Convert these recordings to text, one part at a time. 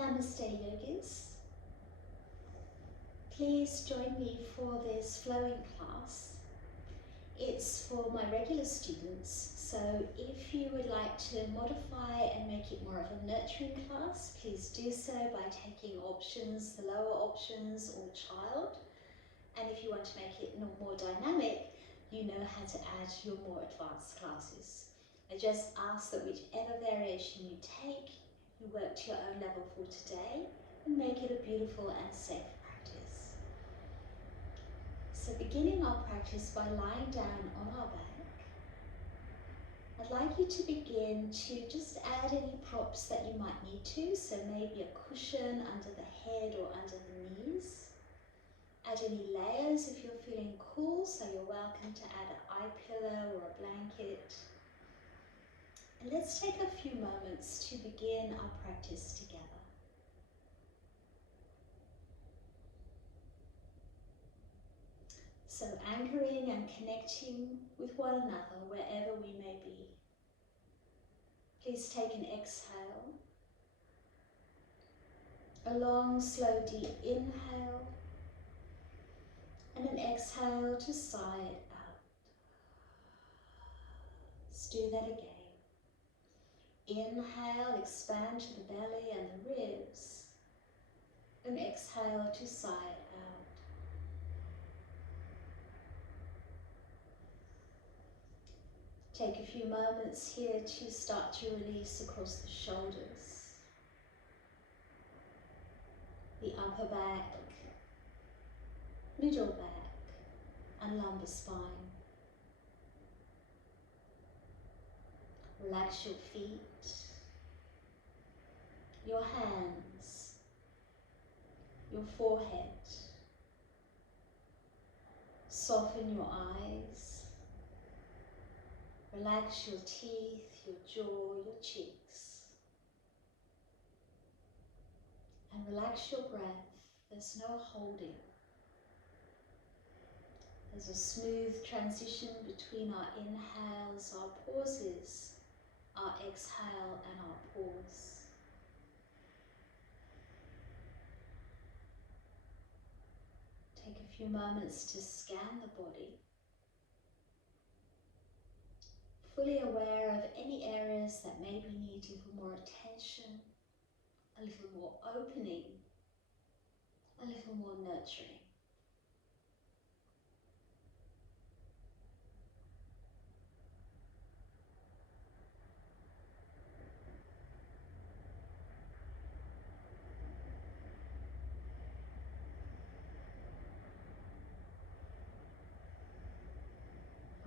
Namaste Yogis. Please join me for this flowing class. It's for my regular students, so if you would like to modify and make it more of a nurturing class, please do so by taking options, the lower options or child. And if you want to make it more dynamic, you know how to add your more advanced classes. I just ask that whichever variation you take, you work to your own level for today and make it a beautiful and safe practice. So beginning our practice by lying down on our back, I'd like you to begin to just add any props that you might need to, so maybe a cushion under the head or under the knees. Add any layers if you're feeling cool, so you're welcome to add an eye pillow or a blanket. And let's take a few moments to begin our practice together. So anchoring and connecting with one another wherever we may be. Please take an exhale. A long, slow, deep inhale. And an exhale to sigh it out. Let's do that again. Inhale, expand to the belly and the ribs. And exhale to sigh it out. Take a few moments here to start to release across the shoulders, the upper back, middle back, and lumbar spine. Relax your feet, your hands, your forehead. Soften your eyes. Relax your teeth, your jaw, your cheeks. And relax your breath. There's no holding. There's a smooth transition between our inhales, our pauses, our exhale and our pause. Take a few moments to scan the body, fully aware of any areas that maybe need a little more attention, a little more opening, a little more nurturing.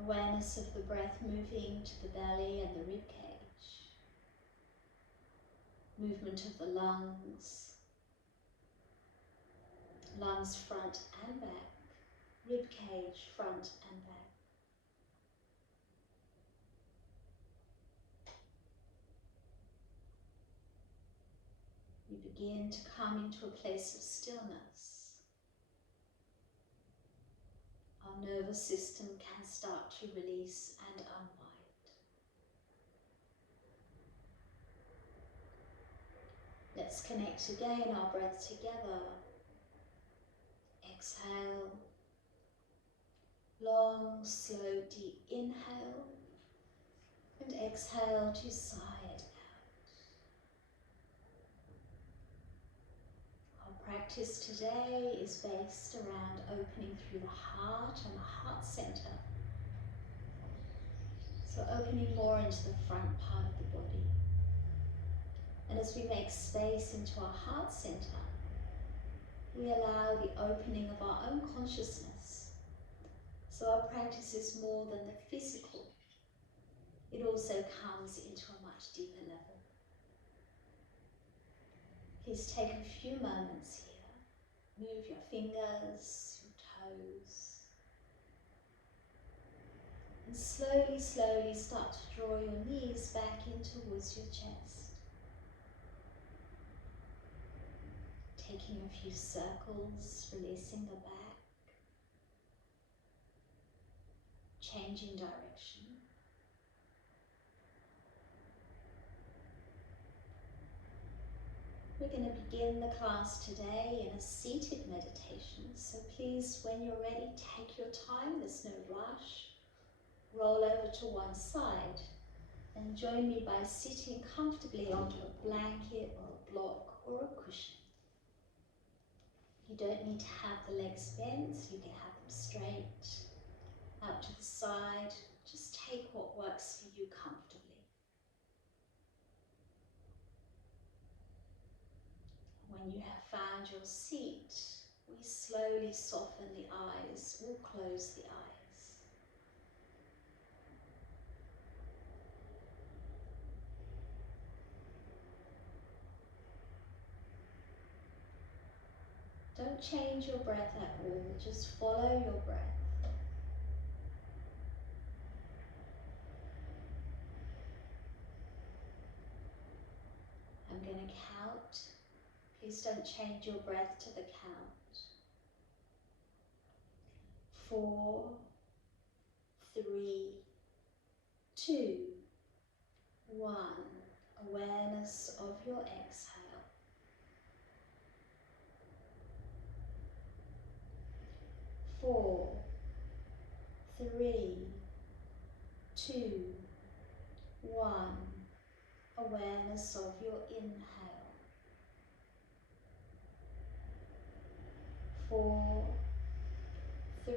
Awareness of the breath moving to the belly and the rib cage. Movement of the lungs. Lungs front and back. Rib cage front and back. We begin to come into a place of stillness. Our nervous system can start to release and unwind. Let's connect again our breath together. Exhale. Long, slow, deep inhale. And exhale to sigh it out. Our practice today is based around opening through the heart and the heart center. So opening more into the front part of the body. And as we make space into our heart center, we allow the opening of our own consciousness. So our practice is more than the physical. It also comes into a much deeper level. Please take a few moments here. Move your fingers, your toes. And slowly, slowly start to draw your knees back in towards your chest. Taking a few circles, releasing the back. Changing direction. We're going to begin the class today in a seated meditation, so please, when you're ready, take your time, there's no rush. Roll over to one side and join me by sitting comfortably onto a blanket or a block or a cushion. You don't need to have the legs bent, you can have them straight, out to the side. Just take what works for you comfortably. When you have found your seat, we slowly soften the eyes or close the eyes. Don't change your breath at all, just follow your breath. I'm going to count. Please don't change your breath to the count. 4, 3, 2, 1. Awareness of your exhale. 4, 3, 2, 1. Awareness of your inhale. 4, 3,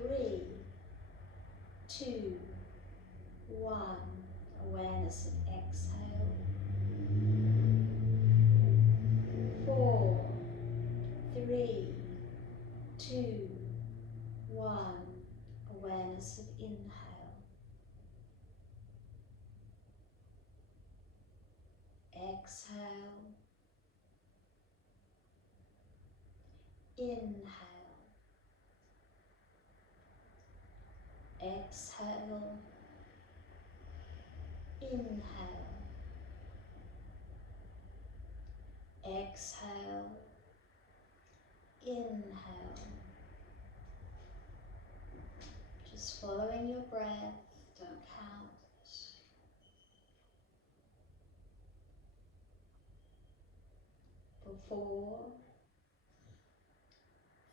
2, 1. Awareness of exhale. 4, 3, 2, 1. Awareness of inhale. Exhale. Inhale. Exhale. Inhale. Exhale. Inhale. Just following your breath, don't count. For 4,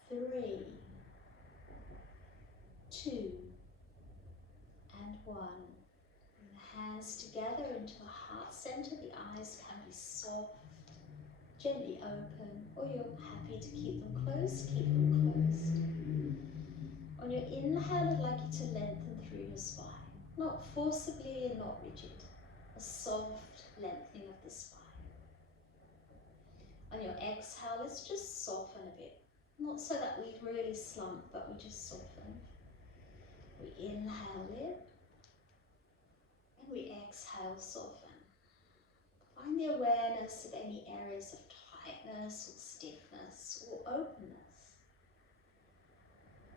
3, 2, and 1. Bring the hands together into the heart center. The eyes can be soft, gently open, or you're happy to keep them closed, keep them closed. On your inhale, I'd like you to lengthen through your spine, not forcibly and not rigid, a soft lengthening of the spine. On your exhale, let's just soften a bit, not so that we really slump, but we just soften. We inhale, lift, and we exhale, soften. Find the awareness of any areas of tightness or stiffness or openness.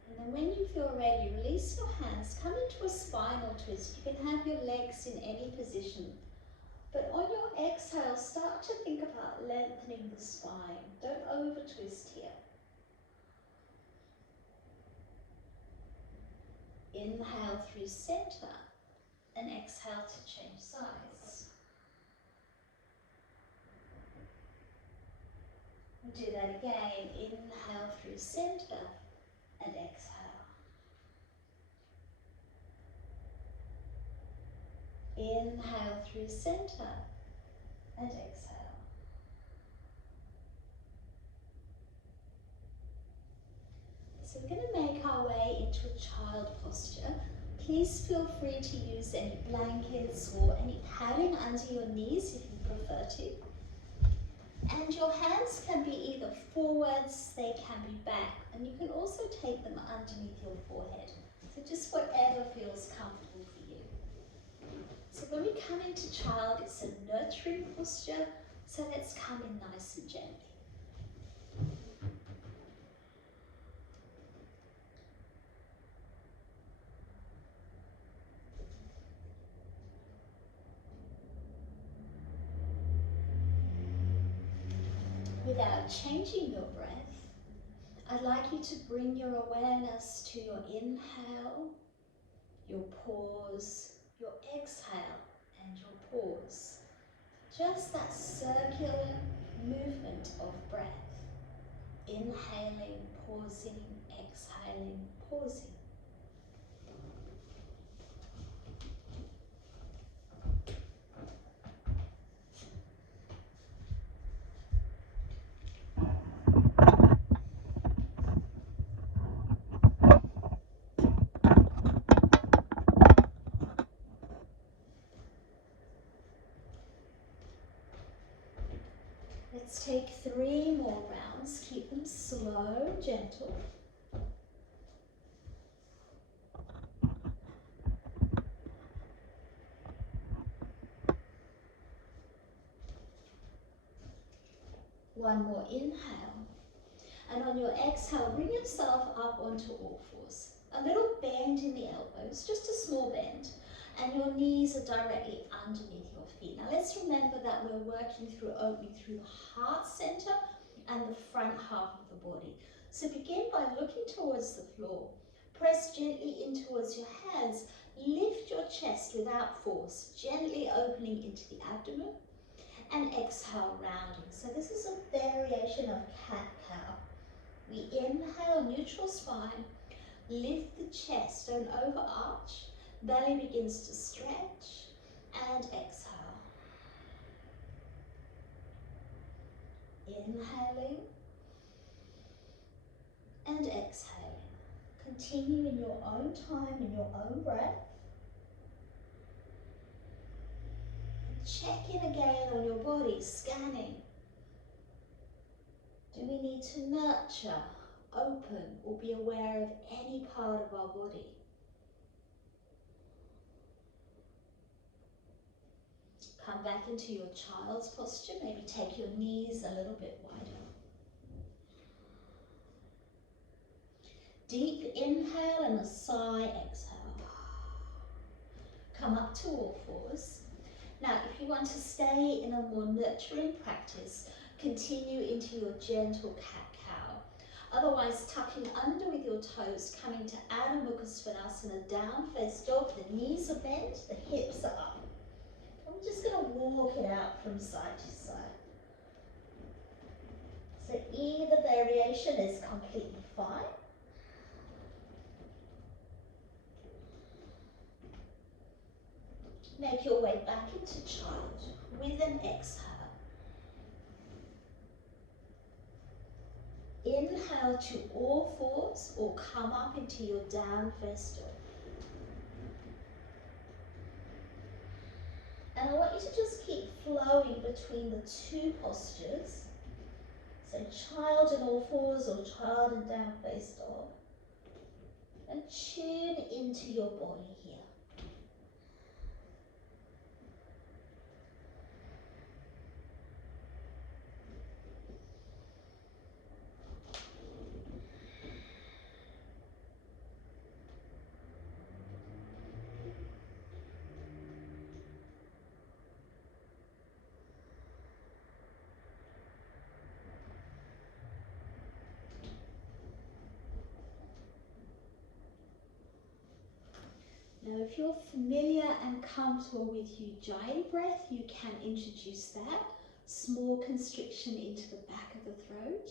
And then when you feel ready, release your hands, come into a spinal twist. You can have your legs in any position. But on your exhale, start to think about lengthening the spine. Don't over twist here. Inhale through center and exhale to change sides. We'll do that again. Inhale through center and exhale. Inhale through center and exhale. So we're going to make our way into a child posture. Please feel free to use any blankets or any padding under your knees if you prefer to. And your hands can be either forwards, they can be back, and you can also take them underneath your forehead. So just whatever feels comfortable for you. So when we come into child, it's a nurturing posture, so let's come in nice and gently. Without changing your breath, I'd like you to bring your awareness to your inhale, your pause, your exhale, and your pause. Just that circular movement of breath. Inhaling, pausing, exhaling, pausing. Let's take 3 more rounds. Keep them slow, gentle. One more inhale. And on your exhale, bring yourself up onto all fours. A little bend in the elbows, just a small bend. And your knees are directly underneath your feet. Now let's remember that we're working through opening through the heart center and the front half of the body. So begin by looking towards the floor. Press gently in towards your hands. Lift your chest without force, gently opening into the abdomen. And exhale, rounding. So this is a variation of cat-cow. We inhale, neutral spine. Lift the chest, don't overarch. Belly begins to stretch. And exhale. Inhaling. And exhaling. Continue in your own time, in your own breath. Check in again on your body, scanning. Do we need to nurture, open, or be aware of any part of our body? Come back into your child's posture. Maybe take your knees a little bit wider. Deep inhale and a sigh, exhale. Come up to all fours. Now, if you want to stay in a more nurturing practice, continue into your gentle cat-cow. Otherwise, tucking under with your toes, coming to Adho Mukha Svanasana, down face dog. The knees are bent, the hips are up. I'm just going to walk it out from side to side. So either variation is completely fine. Make your way back into child with an exhale. Inhale to all fours or come up into your down face dog. And I want you to just keep flowing between the two postures. So child and all fours or child and down face dog. And tune into your body here. Now, if you're familiar and comfortable with Ujjayi breath, you can introduce that. Small constriction into the back of the throat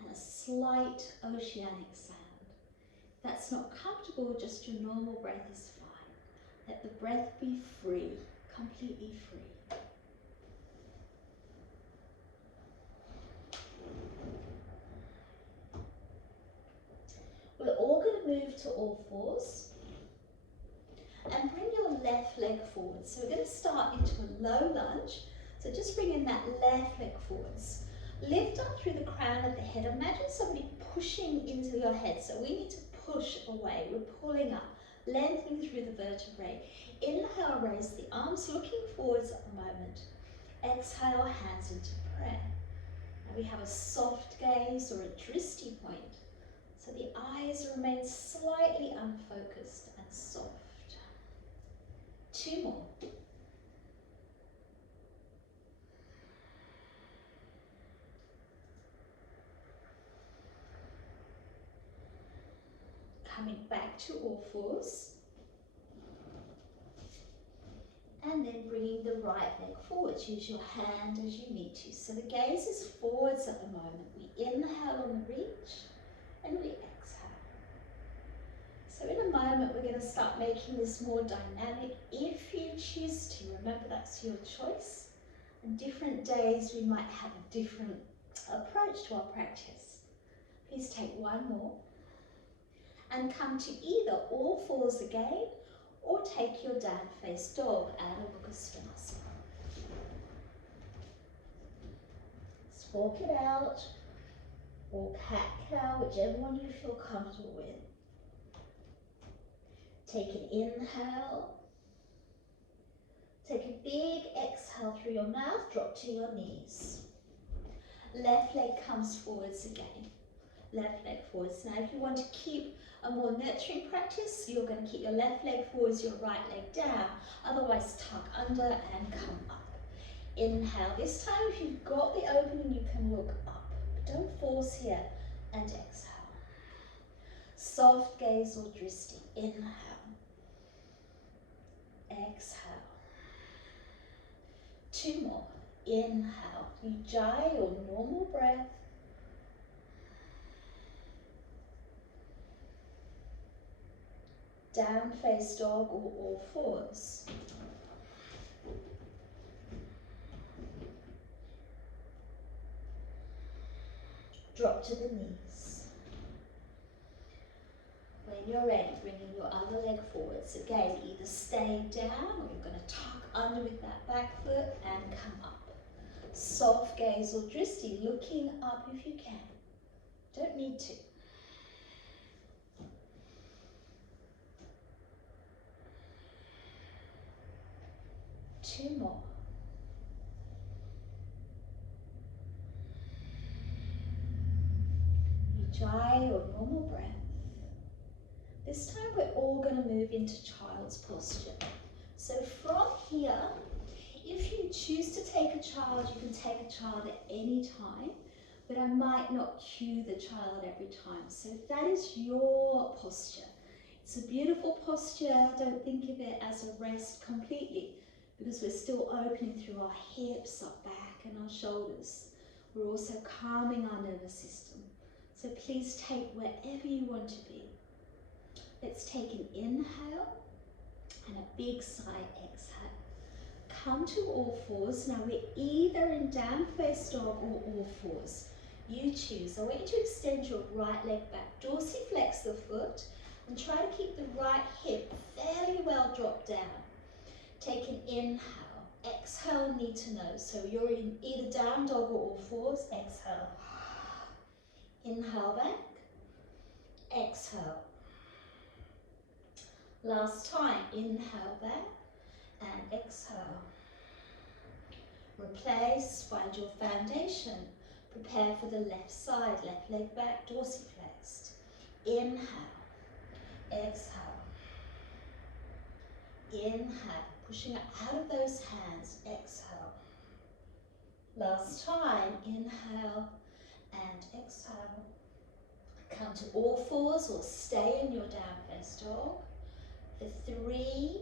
and a slight oceanic sound. If that's not comfortable, just your normal breath is fine. Let the breath be free, completely free. We're all going to move to all fours. And bring your left leg forward. So we're going to start into a low lunge. So just bring in that left leg forwards. Lift up through the crown of the head. Imagine somebody pushing into your head. So we need to push away. We're pulling up, lengthening through the vertebrae. Inhale, raise the arms, looking forwards at the moment. Exhale, hands into prayer. Now we have a soft gaze or a drishti point. So the eyes remain slightly unfocused and soft. 2 more. Coming back to all fours. And and then bringing the right leg forwards. Use your hand as you need to. So the gaze is forwards at the moment. We inhale on the reach and we exhale. So in a moment we're going to start making this more dynamic if you choose to. Remember, that's your choice. And different days we might have a different approach to our practice. Please take one more and come to either all fours again or take your down face dog out of Uttanasana. Let's walk it out or cat-cow, whichever one you feel comfortable with. Take an inhale. Take a big exhale through your mouth, drop to your knees. Left leg comes forwards again. Left leg forwards. Now if you want to keep a more nurturing practice, you're going to keep your left leg forwards, your right leg down. Otherwise tuck under and come up. Inhale. This time if you've got the opening you can look up. But don't force here. And exhale. Soft gaze or dristi. Inhale. Exhale. Two more. Inhale. Ujjayi or normal breath. Down face dog or all fours. Drop to the knees. When you're ready, bringing your other leg forwards. Again, either stay down or you're going to tuck under with that back foot and come up. Soft gaze or dristi, looking up if you can. Don't need to. Two more. Ujjayi or normal breath. This time we're all going to move into child's posture. So from here, if you choose to take a child, you can take a child at any time, but I might not cue the child every time. So that is your posture. It's a beautiful posture. Don't think of it as a rest completely, because we're still opening through our hips, our back and our shoulders. We're also calming our nervous system. So please take wherever you want to be. Let's take an inhale and a big sigh exhale. Come to all fours. Now we're either in down face dog or all fours. You choose. I want you to extend your right leg back. Dorsiflex the foot and try to keep the right hip fairly well dropped down. Take an inhale. Exhale, knee to nose. So you're in either down dog or all fours. Exhale. Inhale back. Exhale. Last time. Inhale back and exhale. Replace. Find your foundation. Prepare for the left side. Left leg back. Dorsiflexed. Inhale. Exhale. Inhale. Pushing it out of those hands. Exhale. Last time. Inhale and exhale. Come to all fours or stay in your down face dog. For 3,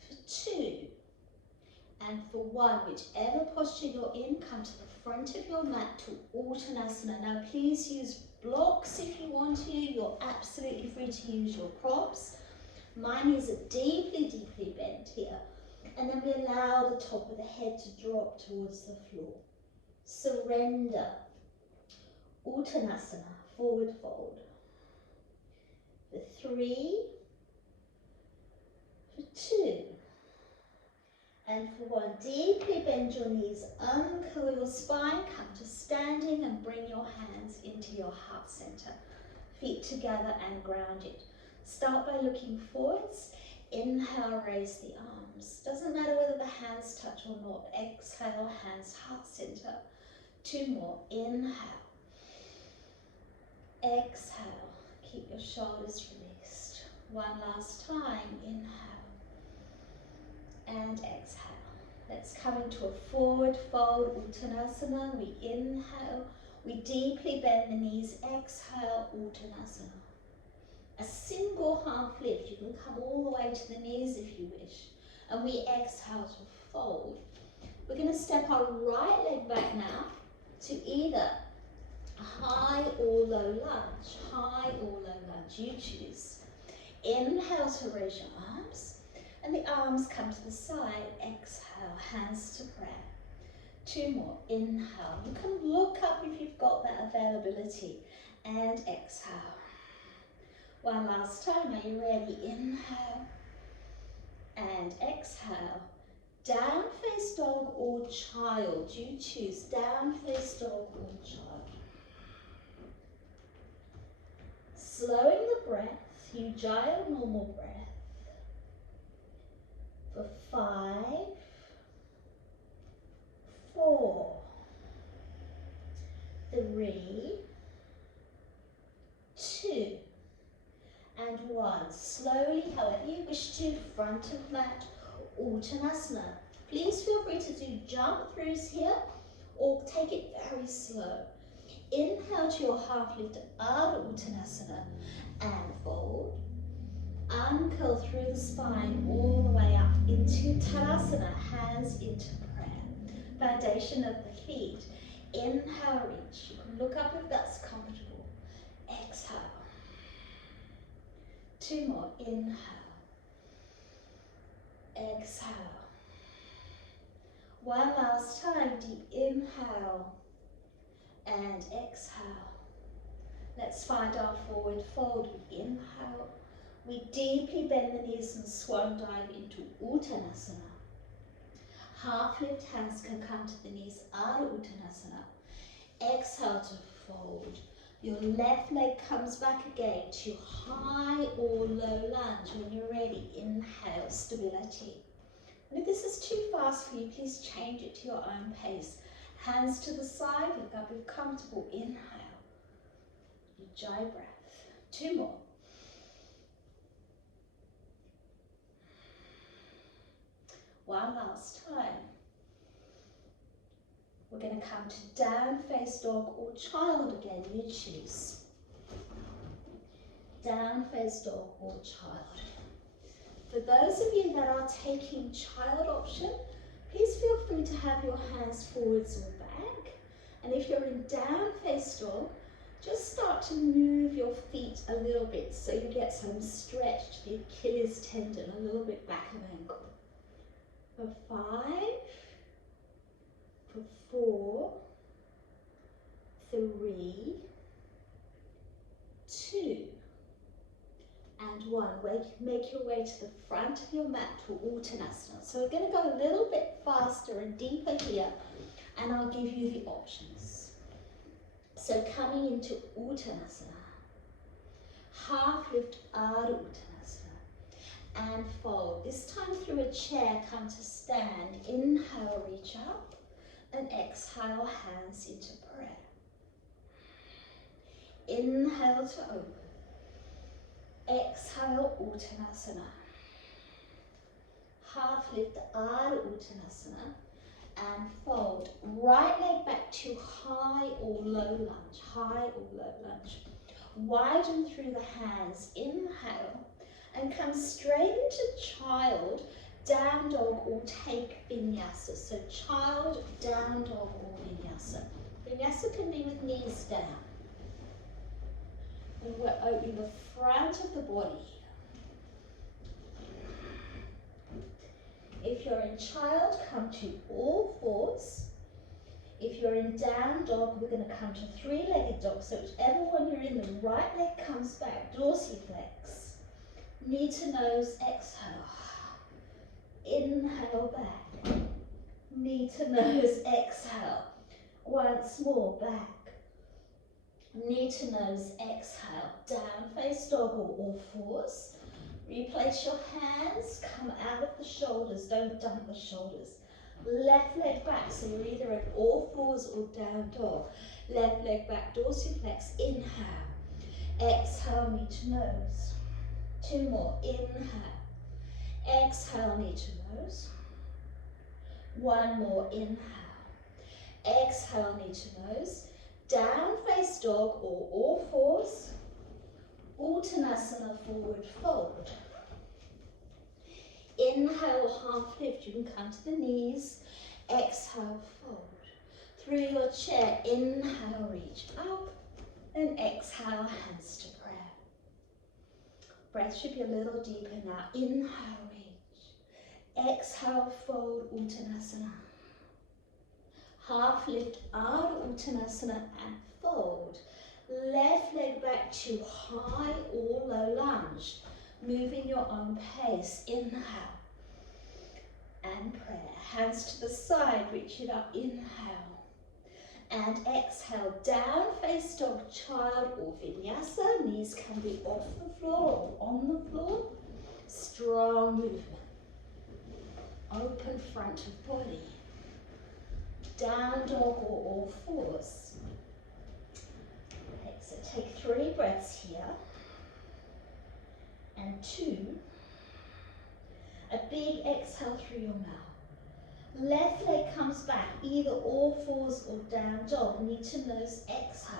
for 2, and for 1, whichever posture you're in, come to the front of your mat to Uttanasana. Now please use blocks if you want to. You're absolutely free to use your props. Mine is deeply, deeply bent here. And then we allow the top of the head to drop towards the floor. Surrender. Uttanasana, forward fold. For 3, for 2, and for 1, deeply bend your knees, uncurl your spine, come to standing and bring your hands into your heart center. Feet together and grounded. Start by looking forwards. Inhale, raise the arms. Doesn't matter whether the hands touch or not. Exhale, hands heart center. 2 more. Inhale. Exhale. Keep your shoulders released. 1 last time. Inhale. And exhale. Let's come into a forward fold, Uttanasana. We inhale, we deeply bend the knees. Exhale, Uttanasana. A single half lift. You can come all the way to the knees if you wish. and we exhale to fold. We're going to step our right leg back now to either high or low lunge. High or low lunge, you choose. Inhale to raise your arms, and the arms come to the side. Exhale, hands to prayer. 2 more. Inhale. You can look up if you've got that availability. And exhale. One last time. Are you ready? Inhale. And exhale. Down face dog or child. You choose down face dog or child. Slowing the breath, Ujjayi normal breath. For 5, 4, 3, 2, and 1. Slowly, however you wish to, front of mat, Uttanasana. Please feel free to do jump throughs here or take it very slow. Inhale to your half lift, Ardha Uttanasana, and fold. Uncurl through the spine all the way up into Tadasana, hands into prayer. Foundation of the feet. Inhale, reach. You can look up if that's comfortable. Exhale. 2 more. Inhale. Exhale. One last time. Deep inhale and exhale. Let's find our forward fold. We inhale. We deeply bend the knees and swan dive into Uttanasana. Half lift, hands can come to the knees, Ardha Uttanasana. Exhale to fold. Your left leg comes back again to high or low lunge. When you're ready, inhale, stability. And if this is too fast for you, please change it to your own pace. Hands to the side, look up if comfortable, inhale. Ujjayi breath. 2 more. One last time. We're going to come to down face dog or child again, you choose. Down face dog or child. For those of you that are taking child option, please feel free to have your hands forwards or back. And if you're in down face dog, just start to move your feet a little bit so you get some stretch to the Achilles tendon, a little bit back of ankle. For 5, for 4, 3, 2, and 1. Make your way to the front of your mat to Uttanasana. So we're going to go a little bit faster and deeper here, and I'll give you the options. So coming into Uttanasana, half lift Ardha Uttanasana, and fold. This time through a chair, come to stand. Inhale, reach up, and exhale, hands into prayer. Inhale to open. Exhale, Uttanasana. Half lift Ardha Uttanasana, and fold. Right leg back to high or low lunge. High or low lunge. Widen through the hands. Inhale. And come straight into child, down dog, or take vinyasa. So child, down dog, or vinyasa. Vinyasa can be with knees down. And we're opening the front of the body. If you're in child, come to all fours. If you're in down dog, we're going to come to three-legged dog. So whichever one you're in, the right leg comes back, dorsiflex. Knee to nose, exhale. Inhale back. Knee to nose, exhale. Once more, back. Knee to nose, exhale. Down face dog or all fours. Replace your hands, come out of the shoulders, don't dump the shoulders. Left leg back, so you're either at all fours or down dog. Left leg back, dorsiflex, inhale. Exhale, knee to nose. 2 more, inhale. Exhale, knee to nose. 1 more, inhale. Exhale, knee to nose. Down face dog or all fours. Uttanasana, forward fold. Inhale, half lift. You can come to the knees. Exhale, fold. Through your chair, inhale, reach up. And exhale, hands to prayer. Breath should be a little deeper now. Inhale, reach. Exhale, fold, Uttanasana. Half lift out of Uttanasana and fold. Left leg back to high or low lunge. Moving your own pace. Inhale. And prayer. Hands to the side, reach it up. Inhale. And exhale, down face dog, child or vinyasa. Knees can be off the floor or on the floor. Strong movement. Open front of body. Down dog or all fours. Okay, so take 3 breaths here. And 2. A big exhale through your mouth. Left leg comes back, either all fours or down dog. Knee to nose, exhale.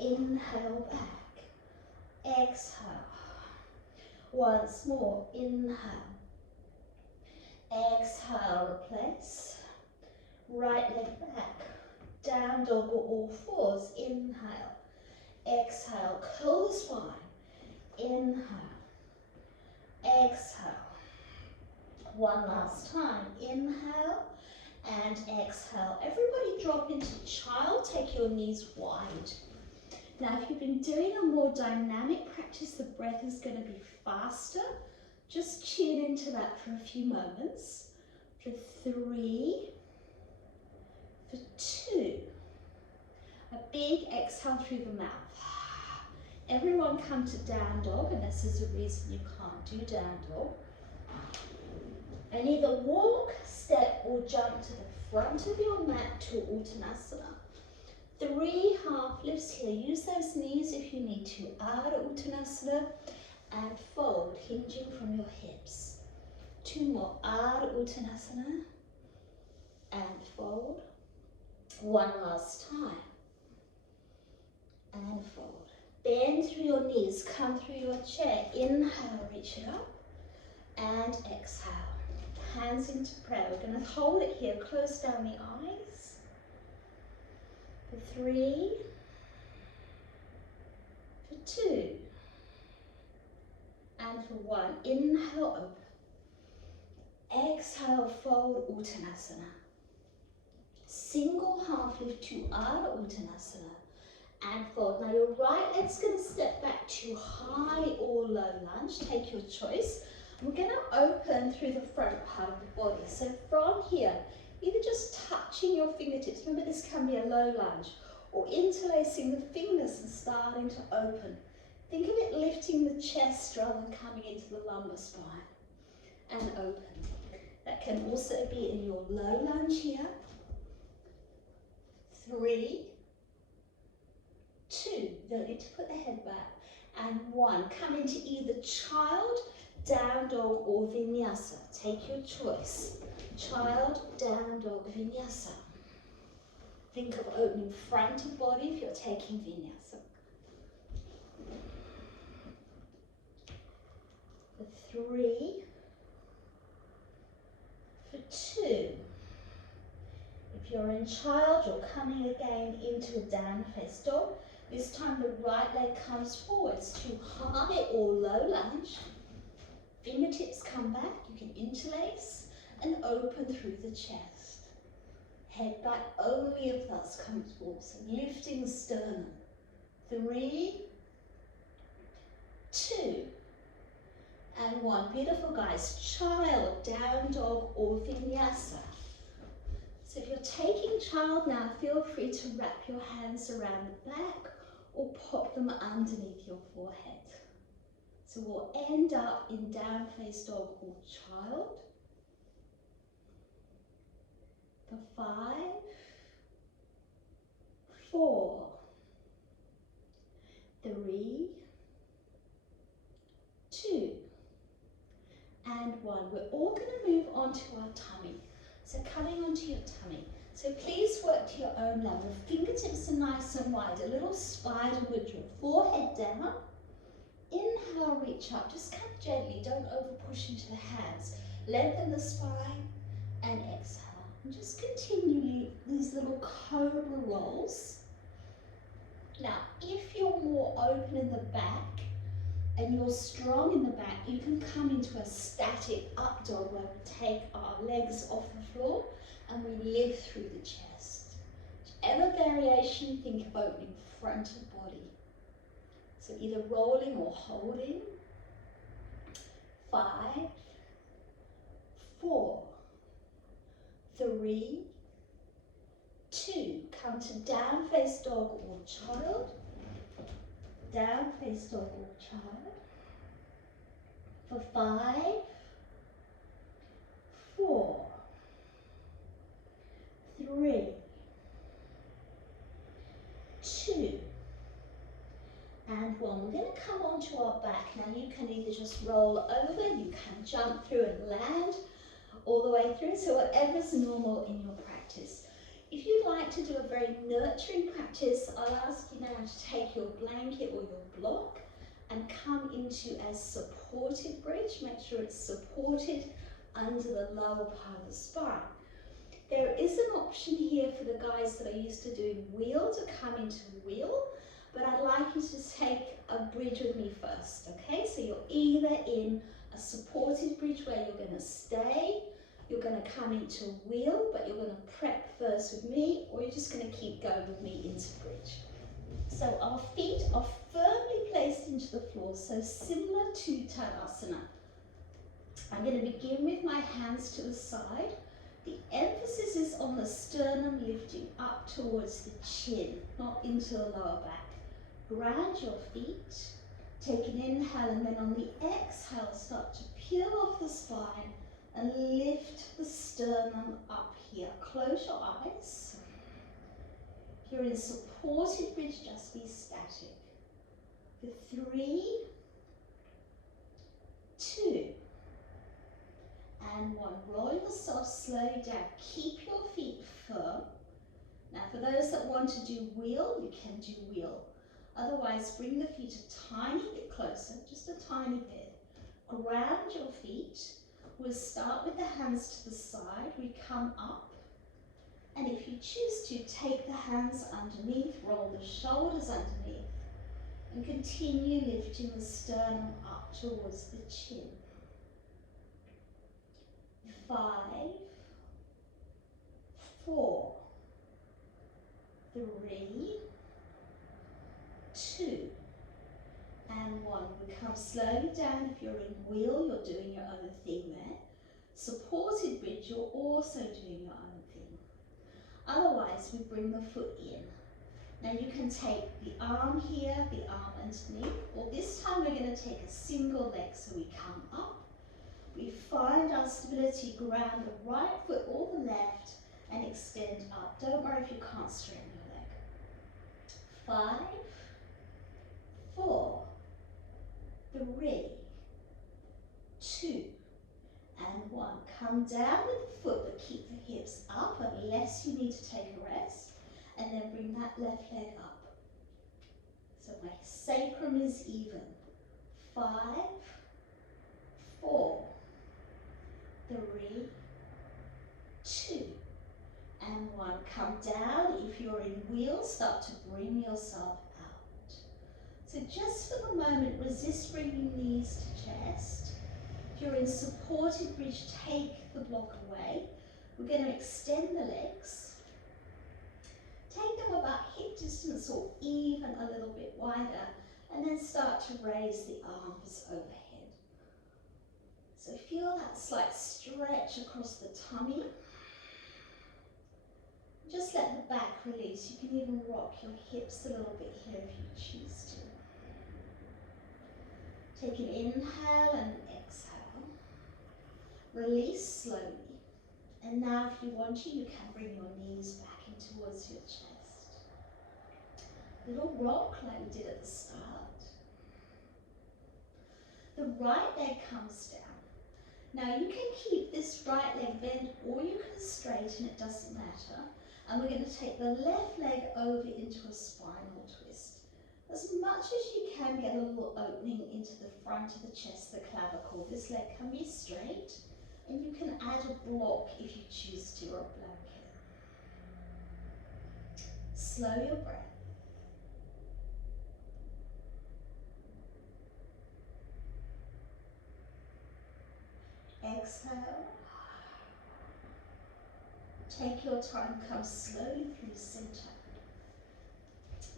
Inhale back. Exhale. Once more, inhale. Exhale, replace. Right leg back. Down dog or all fours. Inhale. Exhale, curl the spine. Inhale. Exhale. One last time. Inhale and exhale. Everybody drop into child. Take your knees wide. Now, if you've been doing a more dynamic practice, the breath is going to be faster. Just tune into that for a few moments. For 3, for 2. A big exhale through the mouth. Everyone come to down dog, unless there's a reason you can't do down dog. And either walk, step or jump to the front of your mat to Uttanasana. 3 half lifts here. Use those knees if you need to. Ardha Uttanasana and fold, hinging from your hips. 2 more. Ardha Uttanasana and fold. 1 last time. And fold. Bend through your knees. Come through your chair. Inhale, reach it up. And exhale. Hands into prayer. We're going to hold it here. Close down the eyes. For 3. For 2. And for 1. Inhale, open. Exhale, fold, Uttanasana. Single half lift to Ardha Uttanasana. And fold. Now your right leg's going to step back to high or low lunge. Take your choice. We're going to open through the front part of the body. So from here, either just touching your fingertips, remember this can be a low lunge, or interlacing the fingers and starting to open. Think of it lifting the chest rather than coming into the lumbar spine. And open. That can also be in your low lunge here. 3, 2, you don't need to put the head back. And 1, come into either child, down dog or vinyasa. Take your choice. Child, down dog, vinyasa. Think of opening front of body if you're taking vinyasa. For 3, for 2. If you're in child, you're coming again into a down face dog. This time the right leg comes forwards to high or low lunge. Fingertips come back, you can interlace and open through the chest. Head back, only a plus comes forward, so lifting the sternum. 3, 2, and 1. Beautiful guys, child, down dog or vinyasa. So if you're taking child now, feel free to wrap your hands around the back or pop them underneath your forehead. So we'll end up in down face dog or child. For 5, 4, 3, 2, and 1. We're all going to move on to our tummy. So coming onto your tummy. So please work to your own level. Fingertips are nice and wide. A little spider with your forehead down. Inhale, reach up, just come gently, don't over push into the hands. Lengthen the spine and exhale. And just continue these little cobra rolls. Now, if you're more open in the back and you're strong in the back, you can come into a static up dog where we take our legs off the floor and we lift through the chest. Whichever variation, think of opening front of body. So either rolling or holding. 5, 4, 3, 2. Come to down face dog or child. Down face dog or child. For 5, 4, 3, 2, and 1. We're going to come onto our back. Now you can either just roll over, you can jump through and land all the way through, so whatever's normal in your practice. If you'd like to do a very nurturing practice, I'll ask you now to take your blanket or your block and come into a supported bridge. Make sure it's supported under the lower part of the spine. There is an option here for the guys that are used to doing wheel to come into wheel, but I'd like you to take a bridge with me first, okay? So you're either in a supported bridge where you're going to stay, you're going to come into wheel, but you're going to prep first with me, or you're just going to keep going with me into bridge. So our feet are firmly placed into the floor, so similar to Tadasana. I'm going to begin with my hands to the side. The emphasis is on the sternum lifting up towards the chin, not into the lower back. Ground your feet, take an inhale, and then on the exhale start to peel off the spine and lift the sternum up here. Close your eyes. If you're in supported bridge, just be static. For 3, 2, and 1. Roll yourself slowly down. Keep your feet firm. Now for those that want to do wheel, you can do wheel. Otherwise, bring the feet a tiny bit closer, just a tiny bit. Ground your feet. We'll start with the hands to the side. We come up. And if you choose to, take the hands underneath, roll the shoulders underneath, and continue lifting the sternum up towards the chin. 5, 4, 3, 2, and 1. We come slowly down. If you're in wheel, you're doing your own thing there. Supported bridge, you're also doing your own thing. Otherwise, we bring the foot in. Now you can take the arm here, the arm underneath, or this time we're going to take a single leg, so we come up. We find our stability, ground the right foot or the left, and extend up. Don't worry if you can't straighten your leg. 5, 4, 3, 2, and 1. Come down with the foot, but keep the hips up unless you need to take a rest, and then bring that left leg up. So my sacrum is even. 5, 4, 3, 2, and 1. Come down. If you're in wheel, start to bring yourself out. So just for the moment, resist bringing knees to chest. If you're in supported bridge, take the block away. We're going to extend the legs. Take them about hip distance or even a little bit wider, and then start to raise the arms overhead. So feel that slight stretch across the tummy. Just let the back release. You can even rock your hips a little bit here if you choose to. Take an inhale and exhale. Release slowly. And now if you want to, you can bring your knees back in towards your chest. Little rock like we did at the start. The right leg comes down. Now you can keep this right leg bent or you can straighten, it doesn't matter. And we're going to take the left leg over into a spinal twist. As much as you can, get a little opening into the front of the chest, the clavicle. This leg can be straight, and you can add a block if you choose to, or a blanket. Slow your breath. Exhale. Take your time, come slowly through center.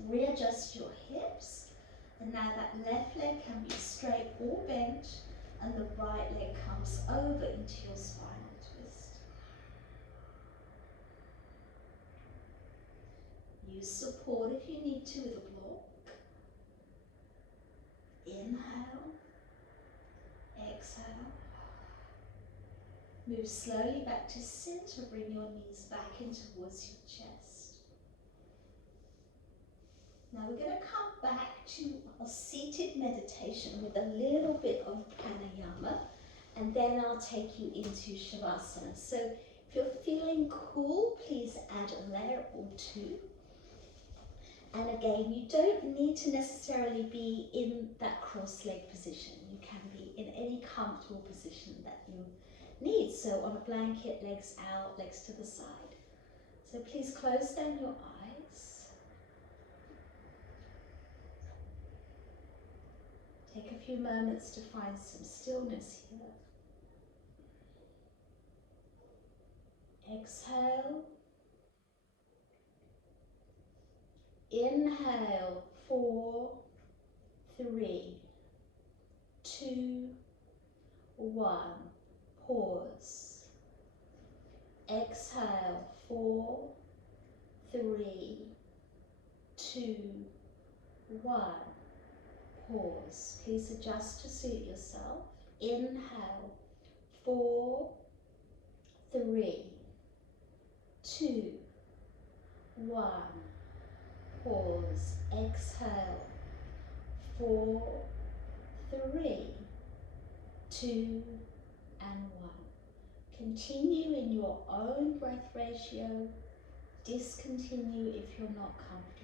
Readjust your hips, and now that left leg can be straight or bent, and the right leg comes over into your spinal twist. Use support if you need to with a block. Inhale, exhale. Move slowly back to center, bring your knees back in towards your chest. Now we're going to come back to a seated meditation with a little bit of pranayama, and then I'll take you into Shavasana. So if you're feeling cool, please add a layer or two. And again, you don't need to necessarily be in that cross-leg position. You can be in any comfortable position that you need. So on a blanket, legs out, legs to the side. So please close down your eyes. Take a few moments to find some stillness here. Exhale. Inhale, 4, 3, 2, 1. Pause. Exhale, 4, 3, 2, 1. Pause. Please adjust to suit yourself. Inhale, 4, 3, 2, 1. Pause. Exhale, 4, 3, 2, and 1. Continue in your own breath ratio. Discontinue if you're not comfortable.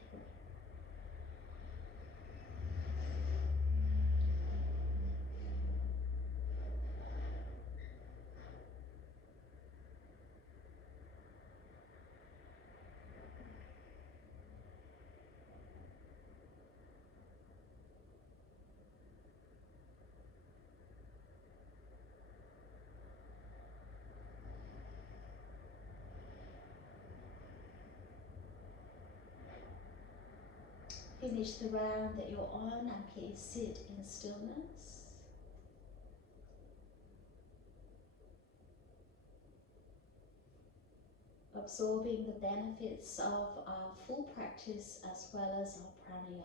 Finish the round that you're on, and please sit in stillness. Absorbing the benefits of our full practice as well as our pranayama.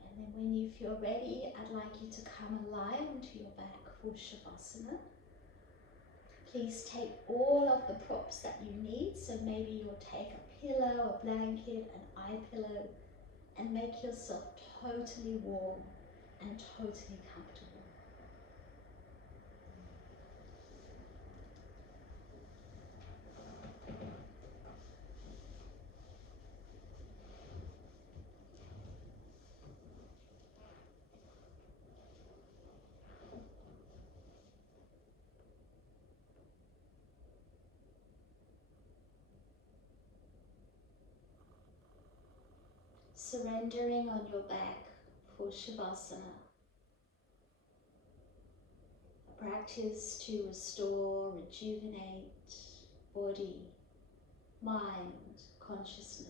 And then when you feel ready, I'd like you to come and lie onto your back for Shavasana. Please take all of the props that you need. So maybe you'll take a pillow, a blanket, an eye pillow, and make yourself totally warm and totally comfortable. Surrendering on your back for Shavasana. A practice to restore, rejuvenate body, mind, consciousness.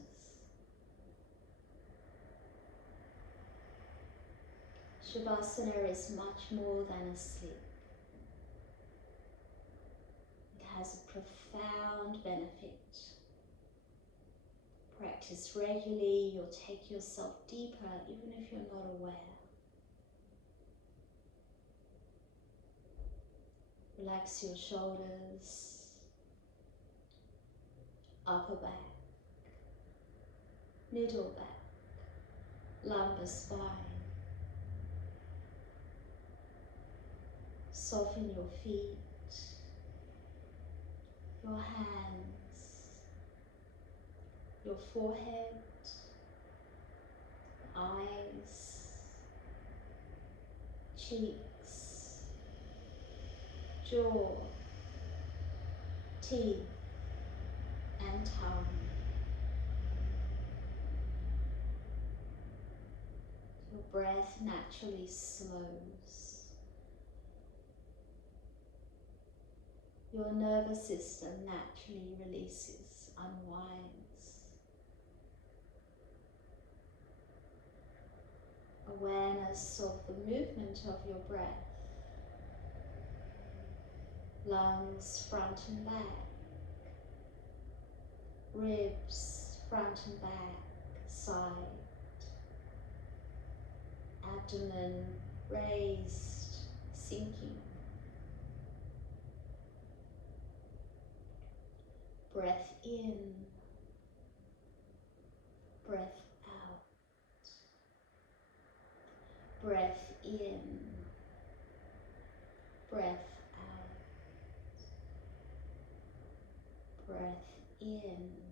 Shavasana is much more than a sleep. It has a profound benefit. Practice regularly, you'll take yourself deeper even if you're not aware. Relax your shoulders, upper back, middle back, lumbar spine, Soften your feet, your hands, your forehead, eyes, cheeks, jaw, teeth and tongue. Your breath naturally slows. Your nervous system naturally releases, unwinds. Awareness of the movement of your breath. Lungs front and back. Ribs front and back, side. Abdomen raised, sinking. Breath in, breath out. Breath in, breath out. Breath in,